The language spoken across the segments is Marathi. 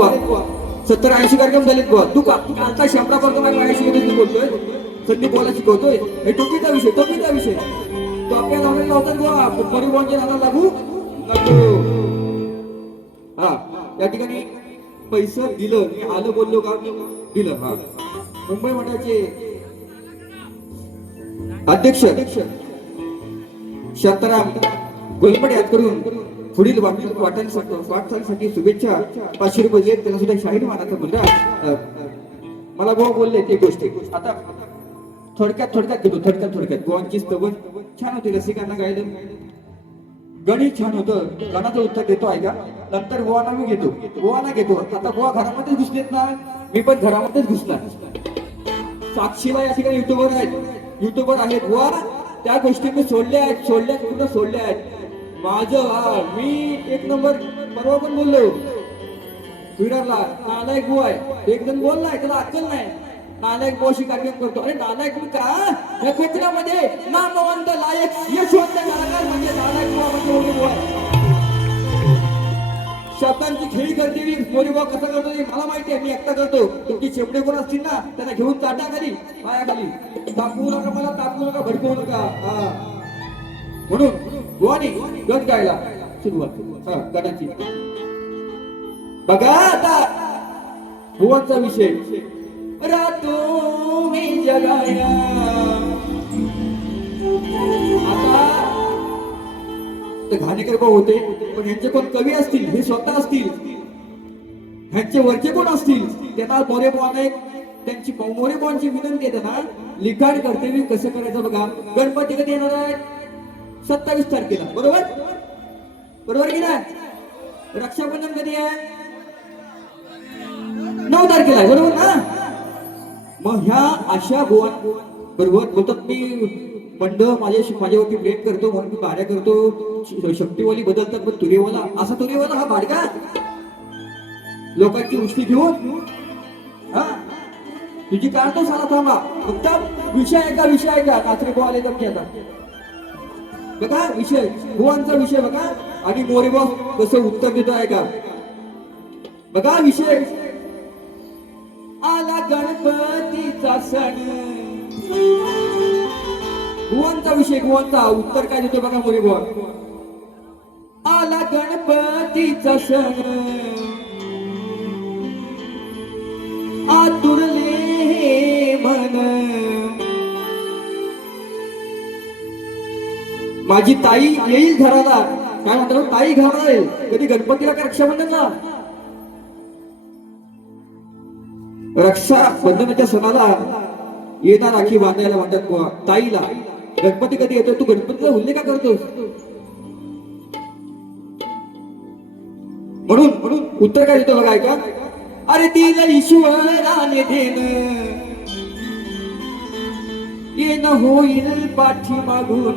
झालेत बुवा सत्तर ऐंशी कार्यक्रम झालेत बुवा तू का आता शंभरा करतो काय ऐंशी मध्ये बोलतोय. सध्या बोला शिकवतोय. हे टोपीचा विषय टोपीचा विषय. तो आपल्या लावणी लावतात बुवा परिवहनच्या नादा लागू नको. हा. या ठिकाणी पैसे दिलं. मी आलं बोललो का? दिलं. हा. मुंबई मंडळाचे अध्यक्ष शांताराम गोलमडे करून पुढील वाट वाटण्यासाठी वाटचालीसाठी शुभेच्छा. पाचशे रुपये देत त्याला सुद्धा शाहीर मानाचा मुलगा मला भाऊ बोलले ते गोष्टी. आता थोडक्यात थोडक्यात घेतो. थोडक्यात थोडक्यात. गोवांची स्तवन छान होती. रसिकांना गायलं. गणित छान होतं. गणाचं उत्तर देतो आहे का नंतर गोवाना मी घेतो. गोवाना घेतो. आता गोवा घरामध्येच घुसलेत ना? मी पण घरामध्येच घुसणार. साक्षीला या ठिकाणी युट्यूबर आहेत. युट्यूबर आहेत. गोवा त्या गोष्टी मी सोडल्या आहेत. सोडल्या पूर्ण सोडल्या आहेत. माझं हा मी एक नंबर परवा पण बोललो. विरारला नालायक बुवा आहे. एक जण बोललाय त्याला अक्कल नाही. नालायक बुवाशी कार्यक्रम करतो. अरे नालायक मी का? या कोकणामध्ये नामवंत लायक यशवंत कलाकार म्हणजे नालायक बुवा म्हणजे बुवा शब्दांची खेळी करते मी मोरीबा कसा करतो मला माहिती आहे मी एकटा करतो. तुमची चेपडे कोण असतील ना त्यांना घेऊन चाटा खाली पाया खाली तापवू नका मला तापवू नका भडकवू नका. हा. म्हणून गोवानी गट गायला सुरुवात. गटाची बघा आता भुवनचा विषय. रातो मी जगाया. आता घाणेकर भाऊ होते? पण यांचे कोण कवी असतील? हे स्वतः असतील. ह्यांचे वरचे कोण असतील? त्यांना मोरे बुवाने त्यांची मोरे बॉनची विनंती आहे त्यांना. लिखाण करते मी कसं करायचं बघा. गणपती कधी येणार आहे? सत्तावीस तारखेला. बरोबर? बरोबर की नाही? रक्षाबंधन कधी आहे? नऊ तारखेला आहे. बरोबर ना? मग ह्या अशा बुवा बरोबर. बोलतात मी मंड माझ्या माझ्यावरती प्रेम करतो म्हणून मी भाड्या करतो. शक्तीवाली बदलतात पण तुरेवाला असा तुरेवाला हा भाडका लोकांची उष्टी घेऊन? हा? तुझी काढतो साला थांबा. फक्त विषय ऐका विषय ऐका. का नाचरे बुवा आले आता. बघा विषय बुवांचा विषय बघा. आणि मोरेबा कसं उत्तर देतो आहे का बघा विषय. आला गणपतीचा सण. गुवांचा विषय गुवांचा उत्तर काय देतो बघा मोरे आला गणपतीचा सण. माझी ताई येईल घराला. काय म्हणतात ताई घराला येईल. कधी गणपतीला का रक्षाबंधनला? रक्षा बंधनाच्या सणाला येणार राखी बांधायला म्हणतात ताईला. गणपती कधी येतो तू गणपतीचा उल्लेख का करतोस? म्हणून म्हणून उत्तर काय देतो बघा ऐका. अरे तिला ईश्वराने देणं. येण होईल पाठी मागून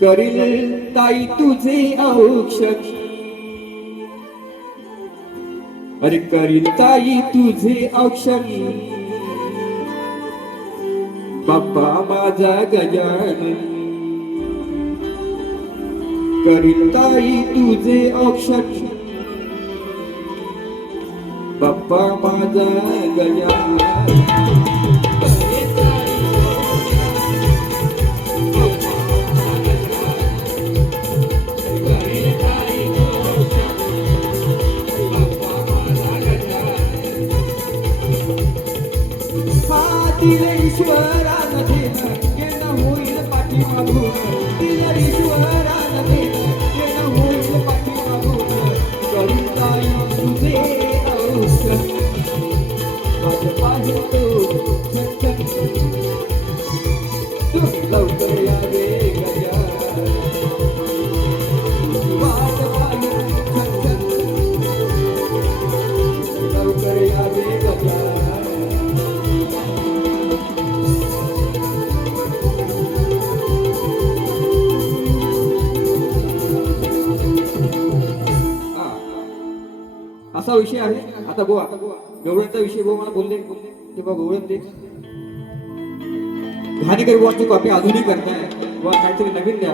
करील ताई तुझे औक्षण. अरे करील ताई तुझे औक्षण. बाप्पा माझा गजानन. करील ताई तुझे औक्षण. बाप्पा माझा गया तिला ईश्वरान देणं येणं होईल पाठीमागून. तिला ईश्वरान देणं. असा विषय आहे. आता गोवा. गवळणचा विषय भाऊ मला बोलले. तेव्हा गवळण ते घाणेकर बुवांची कॉपी अजूनही करताय. बुवा काहीतरी नवीन द्या.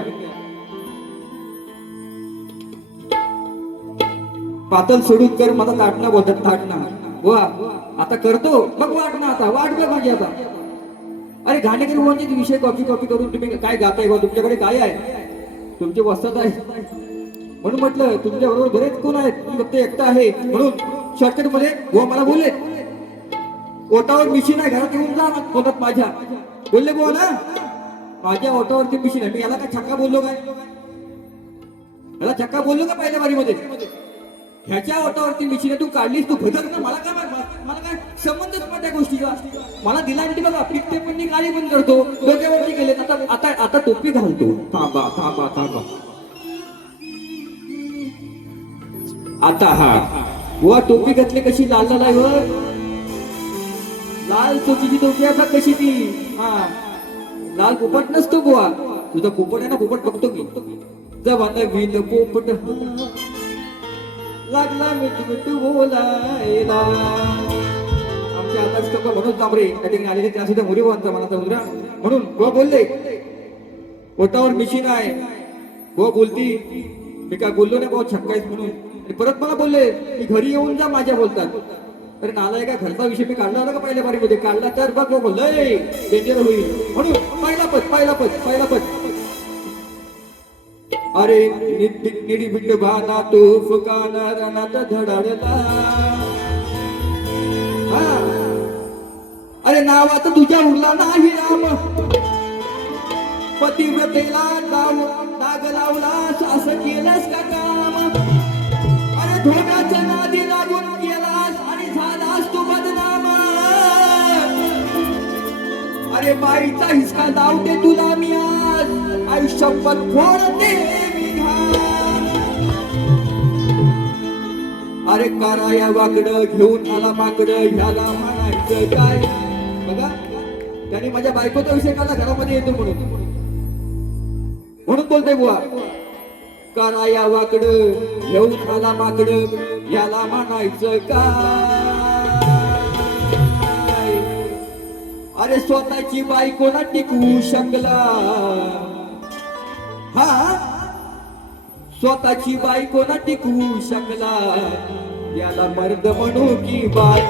पातळ सोडून कर माझा ताटणं बोलतात ताटणं. बुवा आता करतो. मग वाट ना आता वाट बघ माझी आता. अरे घाणेकर बुवांची म्हणजे विषय कॉपी कॉपी करून तुम्ही काय गाताय बा तुमच्याकडे काय आहे? तुमचे वस्तात आहे. म्हणून म्हटलं तुमच्या बरोबर बरेच कोण आहेत. फक्त एकटा आहे. म्हणून शॉर्टकटमध्ये गो मला बोलले ओटावर मिशीन आहे घरात येऊन जा बोलत माझ्या. बोलले बुवा ना माझ्या ओटावरती मिशीन आहे मी याला काय छक्का बोललो काय? याला छक्का बोललो का पहिल्या बारीमध्ये ह्याच्या ओटावरती मिशीन आहे तू काढलीस तू भदर ना मला काय मला काय संबंधच पण त्या गोष्टीचा. मला दिला म्हणजे बघा पिकते पण मी गाडी पण करतो डोक्यावरती गेले आता आता आता टोपी घालतो. थांबा थांबा थांबा. आता हा बुवा टोपी घातली कशी? लाल लाल आहे वर लाल चोचीची टोपी आहे कशी ती? हा. लाल पोपट नसतो गोवा. तुझा पोपट आहे ना? पोपट बघतो मी. जवान विन पोपट. लागला मिठू मिठू बोलायला. आमच्या आता लोक म्हणून तांबरे त्या ठिकाणी आलेले त्या सुद्धा मुली बनता मनाचा मुद्रा म्हणून गो बोलले. पोटावर मिशीन आहे. गो बोलती. मी काय बोललो नाही बुवा छक्का म्हणून. परत मला बोलले की घरी येऊन जा माझ्या बोलतात. अरे नालाय का घरचा विषय मी काढला होता का पहिल्या बारीमध्ये काढला तर बघ बघ लय डेंजर होईल. म्हणून पहिला पद पहिला पद पहिला पद. अरे निडी निडिबिड भाना तो फुकाना रणात धडाडला. हा. अरे नावात तुझ्या उरला नाही राम. पतिव्रतेला लावला नाग लावला असं केलंस का काम? अरे नादी लागून आणि झालास तू बदनाम. अरे बाईचा हिसका लावते तुला मी आज. आयुष्यपत फोडते मी अरे कराया वाकड घेऊन आला माकड ह्याला म्हणायचं काय? बघा त्याने माझ्या बायकोचा विषय काढला घरामध्ये येतो म्हणून. म्हणून बोलते बुवा. काराया वाकड घेऊन खाला माकड याला म्हणायचं काय? अरे स्वतःची बायकोला टिकवू शकला. हा? स्वतःची बायकोला टिकवू शकला. याला मर्द म्हणू की बाय.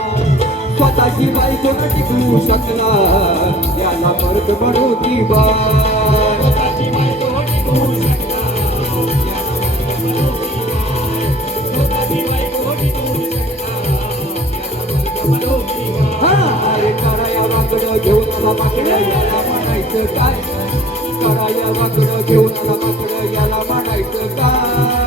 स्वतःची बायकोला टिकवू शकला. याला मर्द म्हणू की बाय. घेऊन आला माकडं याला म्हणायचं काय? कराया वाकडं घेऊन आला माकडं याला म्हणायचं काय?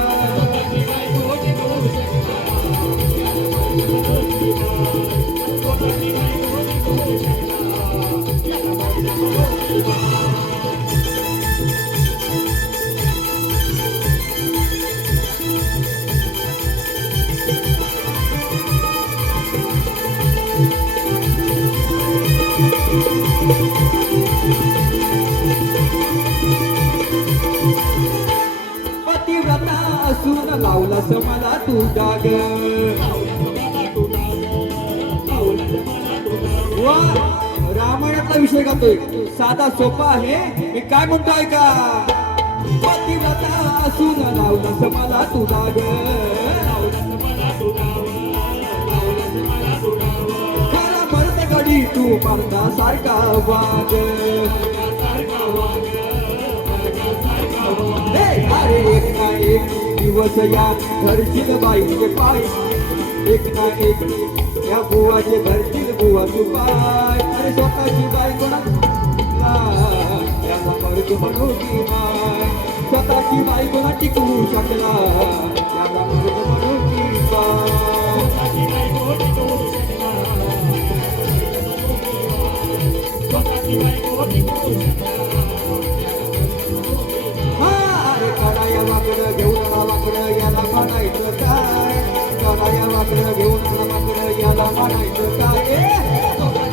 मला तू रामायणातला विषय गातोय साधा सोपा आहे. मी काय म्हणतो ऐका? पतिव्रता असून लावलास मला तू डाग खरा मर्द गडी तू मर्दा सारखा वाग. अरे एक ना एक दिवस या धरतील बाईचे पाय. एक ना एक या बुवाचे धरतील बुवा तू पाय. अरे स्वतःची बाई कोणा याला म्हणू की माय स्वतःची बाई कोणा टिकवू शकला? याला मर्द म्हणू की माय हा, वाकडं याला म्हणायचं काय? वाकडं घेऊन वाकडं याला म्हणायचं काय?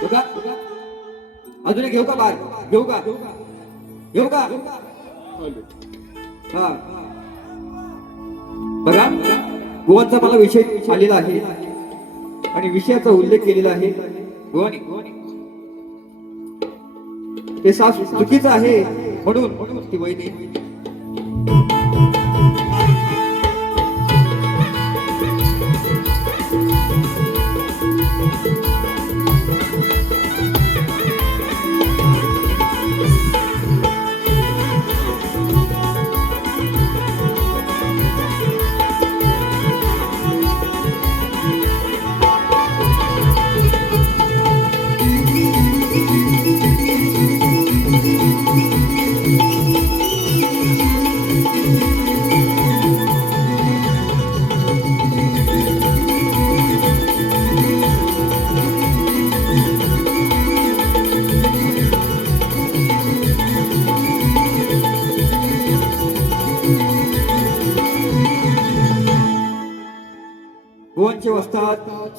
घेऊ का अजून घेऊ का घेऊ का? येऊ का? हा. बघा गोवांचा मला विषय आलेला आहे. आणि विषयाचा उल्लेख केलेला आहे. गोवानी ते सास चुकीचं आहे म्हणून ती वहिनी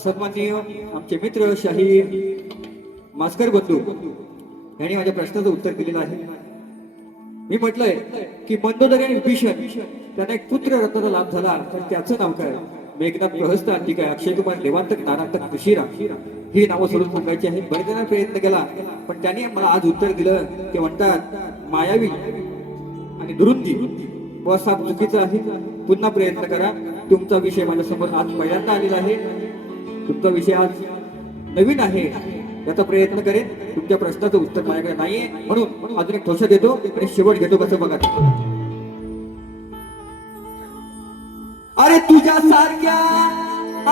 सन्माननीय आमचे मित्र शाहीर मास्कर बंधू यांनी माझ्या प्रश्नाचं उत्तर दिलेलं आहे. मी म्हटलंय की मंदोदरी आणि विभीषण त्यांना एक पुत्र रत्नाचा लाभ झाला तर त्याचं नाव काय? मेघनाथ प्रहस्त ठीक काय? अक्षय कुमार देवांतक नारांतक तुशिरा ही नावं सोडून सांगायची आहेत. बरेच जणांनी प्रयत्न केला पण त्यांनी मला आज उत्तर दिलं. ते म्हणतात मायावी आणि दुरुंदी व साप चुकीचं आहे. पुन्हा प्रयत्न करा. तुमचा विषय माझ्यासमोर आज पहिल्यांदा आलेला आहे. तुमचा विषय आज नवीन आहे याचा प्रयत्न करेन. तुमच्या प्रश्नाचं उत्तर माझ्याकडे नाहीये. म्हणून अजून एक ठोस देतो आणि शेवट घेतो कसं बघा. अरे तुझ्या सारख्या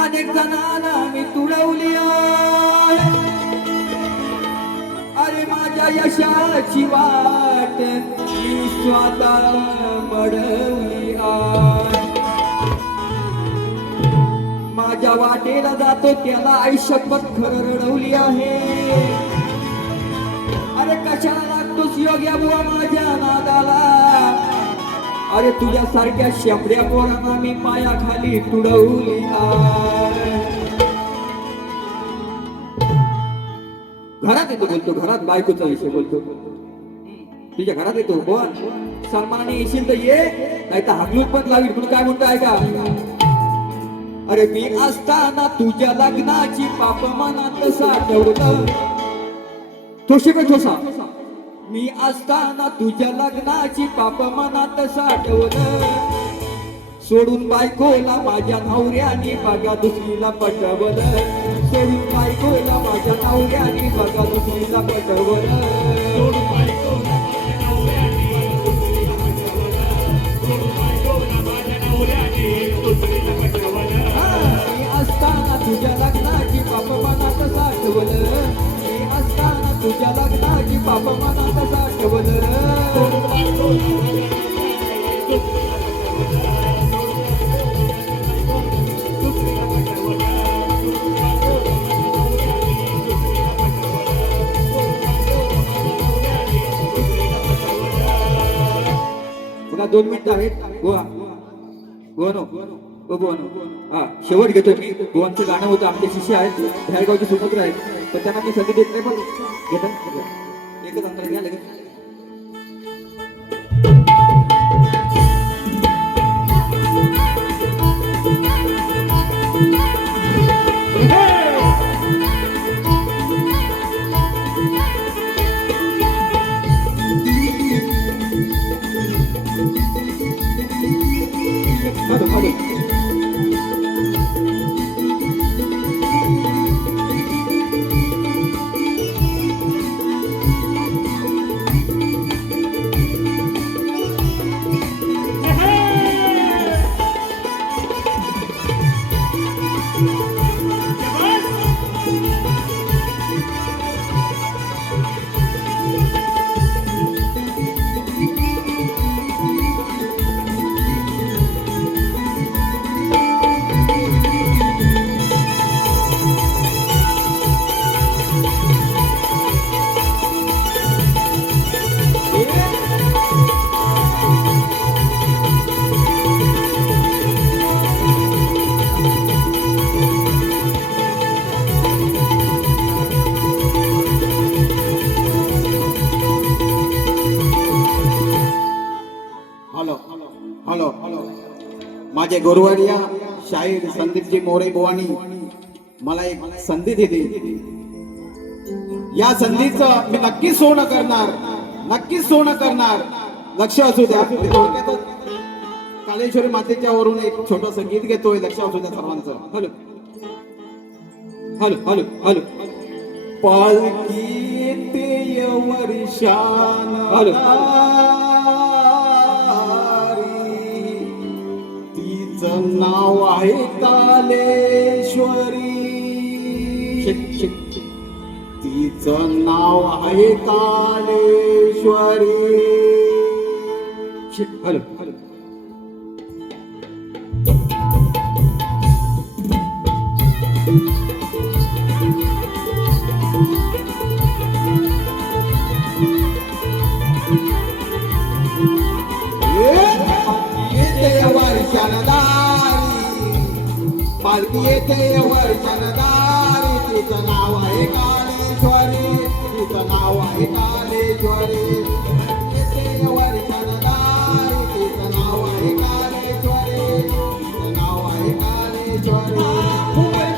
अनेक जणांना मी तुडवली अरे माझ्या यशाची वाट मी स्वतः बडवली आ माझ्या वाटेला जातो त्याला आयुष्यपत खरं रडवली आहे. अरे कशाला लागतोस योग्या बुवा माझ्या नादाला? अरे तुझ्या सारख्या शेपड्या पोरांना मी पायाखाली तुडवली घरात येतो बोलतो घरात बायकोचा विषय बोलतो. तुझ्या घरात येतो बोल सन्मान येशील तर ये नाही तर हाकलून पण लावील तुला काय म्हणतो ऐका. अरे मी असताना तुझ्या लग्नाची पाप मनात साठवलं. ठोसे पे ठोसा मी असताना तुझ्या लग्नाची पाप मनात साठवलं. सोडून बायकोला माझ्या नवऱ्याने बघा दुसरीला पटवलं. सोडून बायकोला माझ्या नवऱ्याने बघा दुसरीला पटवलं. बघा दोन मिनिट आहेत. गोवा गोवानो ओ गोवानो हा शेवट घेतो मी गोवांचं गाणं होतं आमचे शिष्य आहेत बाहेरगावचे सुपुत्र आहेत. पण त्यांना मी संधी देत नाही पण घेतात एकच अंतर घ्या लगेच. गुरुवर्या शाहीर संदीपजी मोरे बुवानी मला एक संधी दिली या संधीचं मी नक्कीच सोनं करणार नक्कीच सोनं करणार. लक्ष असू द्या. कालेश्वरी मातेच्या वरून एक छोट संगीत घेतोय. लक्ष असू द्या सर्वांचं. हॅलो. Hello hello hello. पालकी ते वर्षान. हॅलो. तिचं नाव आहे शिक. तिचं नाव आहे कालेश्वरी. शिक हॅलो हॅलो. पालवी येथे वर्षनदारी तिचं नाव आहे कालेश्वरी. तिचं नाव आहे कालेश्वरी. येथे वर्षनदारी तिचं नाव आहे कालेश्वरी. तिचं नाव आहे कालेश्वरी. मुंबई